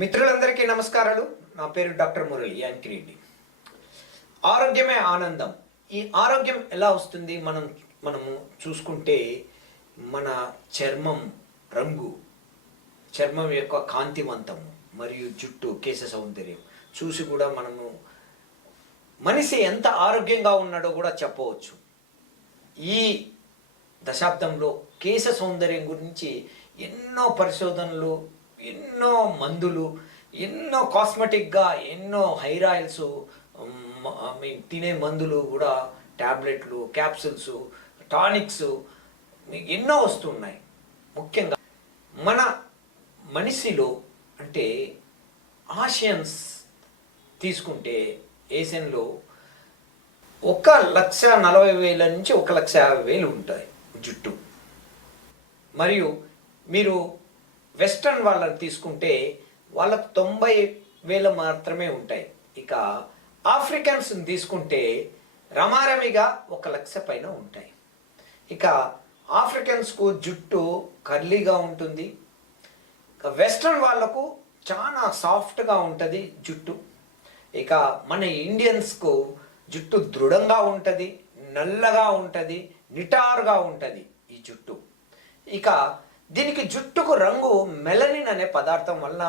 మిత్రులందరికీ నమస్కారాలు. నా పేరు డాక్టర్ మురళి యాన్కిరెడ్డి. ఆరోగ్యమే ఆనందం. ఈ ఆరోగ్యం ఎలా వస్తుంది? మనము చూసుకుంటే మన చర్మం రంగు, చర్మం యొక్క కాంతివంతం మరియు జుట్టు, కేశ సౌందర్యం చూసి కూడా మనము మనిషి ఎంత ఆరోగ్యంగా ఉన్నాడో కూడా చెప్పవచ్చు. ఈ దశాబ్దంలో కేశ సౌందర్యం గురించి ఎన్నో పరిశోధనలు, ఎన్నో మందులు, ఎన్నో కాస్మెటిక్గా ఎన్నో హెయిర్ ఆయిల్స్, తినే మందులు కూడా, ట్యాబ్లెట్లు, క్యాప్సిల్స్, టానిక్స్ ఎన్నో వస్తున్నాయి. ముఖ్యంగా మన మనిషిలో అంటే ఆసియన్స్ తీసుకుంటే ఏషియన్లో 1,40,000 నుంచి 1,50,000 ఉంటాయి జుట్టు. మరియు మీరు వెస్ట్రన్ వాళ్ళని తీసుకుంటే వాళ్ళకు 90,000 మాత్రమే ఉంటాయి. ఇక ఆఫ్రికన్స్ని తీసుకుంటే రమారమిగా 1,00,000 పైన ఉంటాయి. ఇక ఆఫ్రికన్స్కు జుట్టు కర్లీగా ఉంటుంది. ఇక వెస్ట్రన్ వాళ్ళకు చాలా సాఫ్ట్గా ఉంటుంది జుట్టు. ఇక మన ఇండియన్స్కు జుట్టు దృఢంగా ఉంటుంది, నల్లగా ఉంటుంది, నిటారుగా ఉంటుంది ఈ జుట్టు. ఇక దీనికి జుట్టుకు రంగు మెలనిన్ అనే పదార్థం వల్ల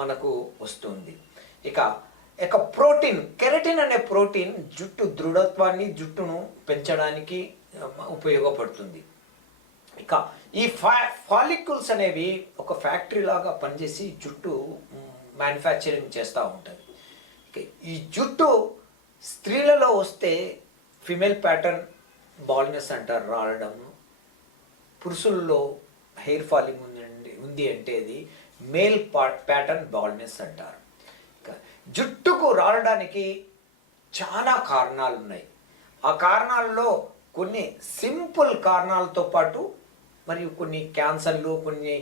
మనకు వస్తుంది. ఇక ప్రోటీన్, కెరటిన్ అనే ప్రోటీన్ జుట్టు దృఢత్వాన్ని, జుట్టును పెంచడానికి ఉపయోగపడుతుంది. ఇక ఈ ఫాలిక్యుల్స్ అనేవి ఒక ఫ్యాక్టరీ లాగా పనిచేసి జుట్టు మ్యానుఫ్యాక్చరింగ్ చేస్తూ ఉంటుంది. ఈ జుట్టు స్త్రీలలో వస్తే ఫిమేల్ ప్యాటర్న్ బాల్నెస్ అంటారు, రాలడం. పురుషుల్లో హెయిర్ ఫాలింగ్ ఉంది అంటే అది మేల్ ప్యాటర్న్ బాల్నెస్ అంటారు. జుట్టుకు రాలడానికి చాలా కారణాలు ఉన్నాయి. ఆ కారణాల్లో కొన్ని సింపుల్ కారణాలతో పాటు మరియు కొన్ని క్యాన్సర్లు, కొన్ని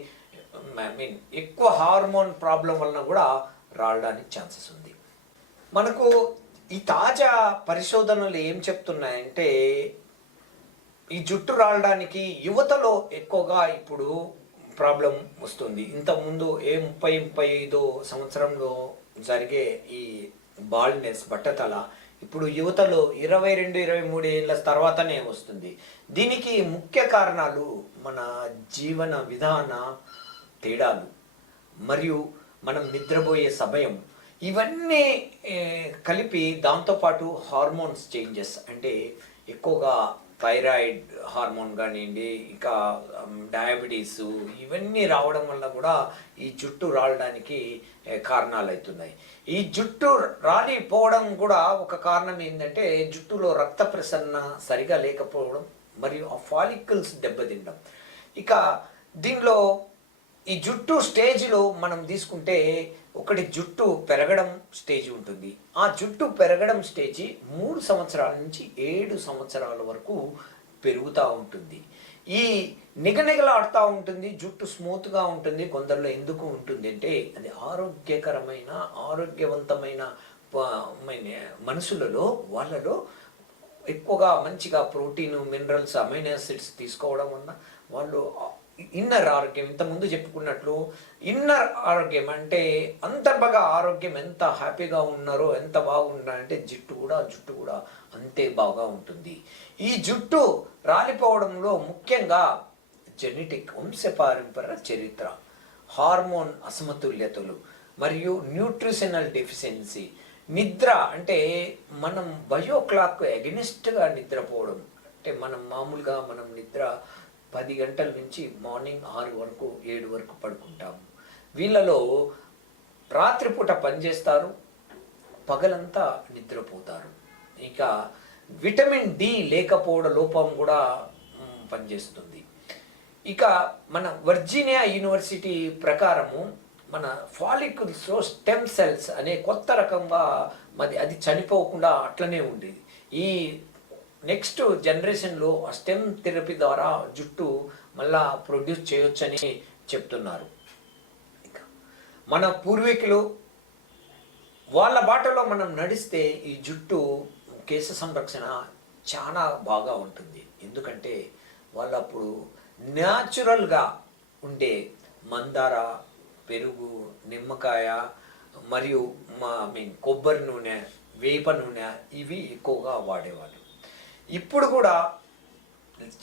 ఎక్కువ హార్మోన్ ప్రాబ్లం వలన కూడా రావడానికి ఛాన్సెస్ ఉంది. మనకు ఈ తాజా పరిశోధనలు ఏం చెప్తున్నాయంటే ఈ జుట్టు రాలడానికి యువతలో ఎక్కువగా ఇప్పుడు ప్రాబ్లం వస్తుంది. ఇంతకుముందు 30-35 సంవత్సరంలో జరిగే ఈ బాల్నెస్, బట్టతల ఇప్పుడు యువతలో 22-23 ఏళ్ళ తర్వాతనే వస్తుంది. దీనికి ముఖ్య కారణాలు మన జీవన విధాన తేడాలు మరియు మనం నిద్రపోయే సమయం, ఇవన్నీ కలిపి, దాంతోపాటు హార్మోన్స్ చేంజెస్ అంటే ఎక్కువగా థైరాయిడ్ హార్మోన్ కానివ్వండి, ఇంకా డయాబెటీస్, ఇవన్నీ రావడం వల్ల కూడా ఈ జుట్టు రాలడానికి కారణాలు అవుతున్నాయి. ఈ జుట్టు రాలిపోవడం కూడా ఒక కారణం ఏంటంటే జుట్టులో రక్త ప్రసరణ సరిగా లేకపోవడం మరియు ఆ ఫాలికల్స్ దెబ్బతినడం. ఇక దీనిలో ఈ జుట్టు స్టేజ్లో మనం తీసుకుంటే ఒకటి జుట్టు పెరగడం స్టేజ్ ఉంటుంది. ఆ జుట్టు పెరగడం స్టేజి 3 సంవత్సరాల నుంచి 7 సంవత్సరాల వరకు పెరుగుతూ ఉంటుంది. ఈ నిగనిగలాడుతూ ఉంటుంది, జుట్టు స్మూత్గా ఉంటుంది. కొందరిలో ఎందుకు ఉంటుంది అంటే అది ఆరోగ్యకరమైన, ఆరోగ్యవంతమైన మనుషులలో, వాళ్ళలో ఎక్కువగా మంచిగా ప్రోటీన్, మినరల్స్, అమైనో యాసిడ్స్ తీసుకోవడం వల్ల వాళ్ళు ఇన్నర్ ఆరోగ్యం, ఇంతకుముందు చెప్పుకున్నట్లు ఇన్నర్ ఆరోగ్యం అంటే అంతర్భాగ ఆరోగ్యం ఎంత హ్యాపీగా ఉన్నారో, ఎంత బాగున్నారంటే జుట్టు కూడా అంతే బాగా ఉంటుంది. ఈ జుట్టు రాలిపోవడంలో ముఖ్యంగా జెనెటిక్, వంశపారంపర్య చరిత్ర, హార్మోన్ అసమతుల్యతలు మరియు న్యూట్రిషనల్ డెఫిషియన్సీ, నిద్ర అంటే మనం బయో క్లాక్ ఎగనిస్ట్గా నిద్రపోవడం. అంటే మామూలుగా మనం నిద్ర 10 గంటల నుంచి మార్నింగ్ 6 వరకు 7 వరకు పడుకుంటాము. వీళ్ళలో రాత్రిపూట పనిచేస్తారు, పగలంతా నిద్రపోతారు. ఇక విటమిన్ డి లేకపోవడం లోపం కూడా పనిచేస్తుంది. ఇక మన వర్జీనియా యూనివర్సిటీ ప్రకారము మన ఫాలికల్స్లో స్టెమ్ సెల్స్ అనే కొత్త రకంగా అది చనిపోకుండా అట్లనే ఉండేది. ఈ నెక్స్ట్ జనరేషన్లో ఆ స్టెమ్ థెరపీ ద్వారా జుట్టు మళ్ళా ప్రొడ్యూస్ చేయొచ్చని చెప్తున్నారు. మన పూర్వీకులు వాళ్ళ బాటలో మనం నడిస్తే ఈ జుట్టు కేశ సంరక్షణ చాలా బాగా ఉంటుంది. ఎందుకంటే వాళ్ళు అప్పుడు న్యాచురల్గా ఉండే మందార, పెరుగు, నిమ్మకాయ మరియు కొబ్బరి నూనె, వేప నూనె ఇవి ఎక్కువగా వాడేవాళ్ళు. ఇప్పుడు కూడా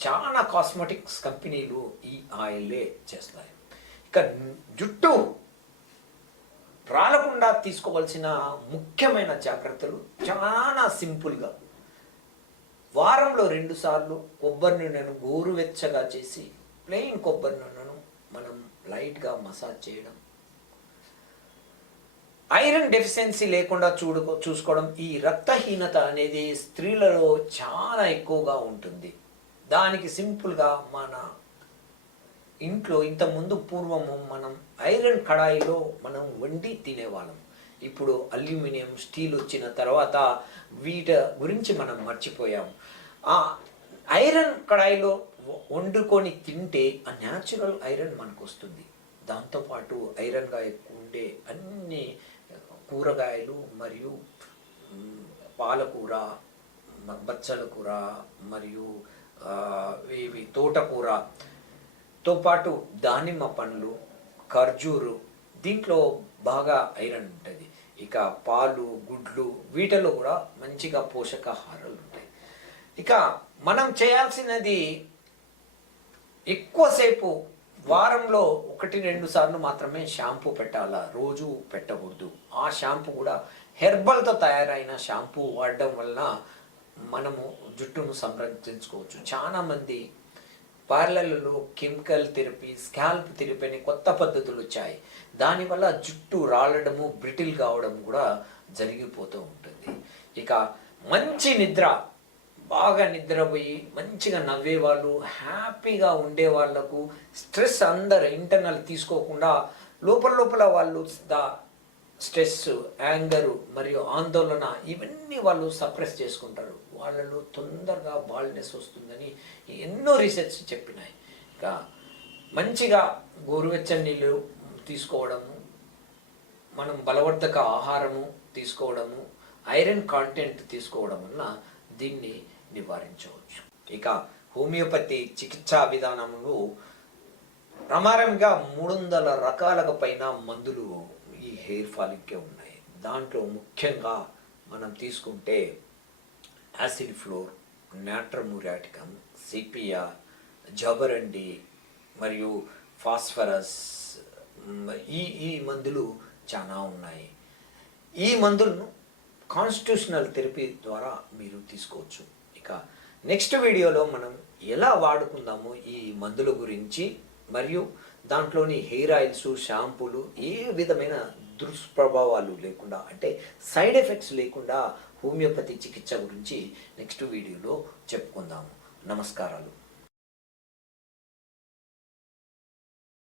చాలా కాస్మెటిక్స్ కంపెనీలు ఈ ఆయిల్లే చేస్తాయి. ఇక జుట్టు రాలకుండా తీసుకోవాల్సిన ముఖ్యమైన జాగ్రత్తలు చాలా సింపుల్గా, వారంలో 2 సార్లు కొబ్బరి నూనెను గోరువెచ్చగా చేసి ప్లెయిన్ కొబ్బరి నూనెను మనం లైట్గా మసాజ్ చేయడం, ఐరన్ డెఫిషియన్సీ లేకుండా చూసుకోవడం. ఈ రక్తహీనత అనేది స్త్రీలలో చాలా ఎక్కువగా ఉంటుంది. దానికి సింపుల్గా మన ఇంట్లో ఇంతకుముందు పూర్వము మనం ఐరన్ కడాయిలో మనం వండి తినేవాళ్ళం. ఇప్పుడు అల్యూమినియం, స్టీల్ వచ్చిన తర్వాత వీటి గురించి మనం మర్చిపోయాం. ఆ ఐరన్ కడాయిలో వండుకొని తింటే ఆ న్యాచురల్ ఐరన్ మనకు వస్తుంది. దాంతోపాటు ఐరన్గా ఎక్కువ ఉండే అన్ని కూరగాయలు మరియు పాలకూర, బచ్చల కూర మరియు ఇవి తోటకూరతో పాటు దానిమ్మ పండ్లు, ఖర్జూరు, దీంట్లో బాగా ఐరన్ ఉంటుంది. ఇక పాలు, గుడ్లు వీటిలో కూడా మంచిగా పోషకాహారాలు ఉంటాయి. ఇక మనం చేయాల్సినది ఎక్కువసేపు వారంలో 1-2 సార్లు మాత్రమే షాంపూ పెట్టాలా, రోజు పెట్టకూడదు. ఆ షాంపూ కూడా హెర్బల్తో తయారైన షాంపూ వాడడం వలన మనము జుట్టును సంరక్షించుకోవచ్చు. చాలామంది పార్లర్లలో కెమికల్ థెరపీ, స్కాల్ప్ థెరపీ అని కొత్త పద్ధతులు వచ్చాయి. దానివల్ల జుట్టు రాలడము, బ్రిటిల్ కావడం కూడా జరిగిపోతూ ఉంటుంది. ఇక మంచి నిద్ర, బాగా నిద్రపోయి మంచిగా నవ్వేవాళ్ళు, హ్యాపీగా ఉండే వాళ్ళకు స్ట్రెస్ అందరు ఇంటర్నల్ తీసుకోకుండా లోపల వాళ్ళు స్ట్రెస్, యాంగరు మరియు ఆందోళన ఇవన్నీ వాళ్ళు సప్రెస్ చేసుకుంటారు. వాళ్ళలో తొందరగా బాల్నెస్ వస్తుందని ఎన్నో రీసెర్చ్ చెప్పినాయి. ఇక మంచిగా గోరువెచ్చని నీళ్ళు తీసుకోవడము, మనం బలవర్ధక ఆహారము తీసుకోవడము, ఐరన్ కాంటెంట్ తీసుకోవడం వల్ల దీన్ని నివారించవచ్చు. ఇక హోమియోపతి చికిత్సా విధానంలో ప్రమారంగా 300 రకాలకు పైన మందులు ఈ హెయిర్ ఫాల్కే ఉన్నాయి. దాంట్లో ముఖ్యంగా మనం తీసుకుంటే యాసిడ్ ఫ్లోర్, నాట్రమురాటికమ్, సిపియా, జబరండి మరియు ఫాస్ఫరస్, ఈ మందులు చాలా ఉన్నాయి. ఈ మందులను కాన్స్టిట్యూషనల్ థెరపీ ద్వారా మీరు తీసుకోవచ్చు. ఇక నెక్స్ట్ వీడియోలో మనం ఎలా వాడుకుందాము ఈ మందుల గురించి మరియు దాంట్లోని హెయిర్ ఆయిల్స్, షాంపూలు ఏ విధమైన దుష్ప్రభావాలు లేకుండా, అంటే సైడ్ ఎఫెక్ట్స్ లేకుండా హోమియోపతి చికిత్స గురించి నెక్స్ట్ వీడియోలో చెప్పుకుందాము. నమస్కారాలు.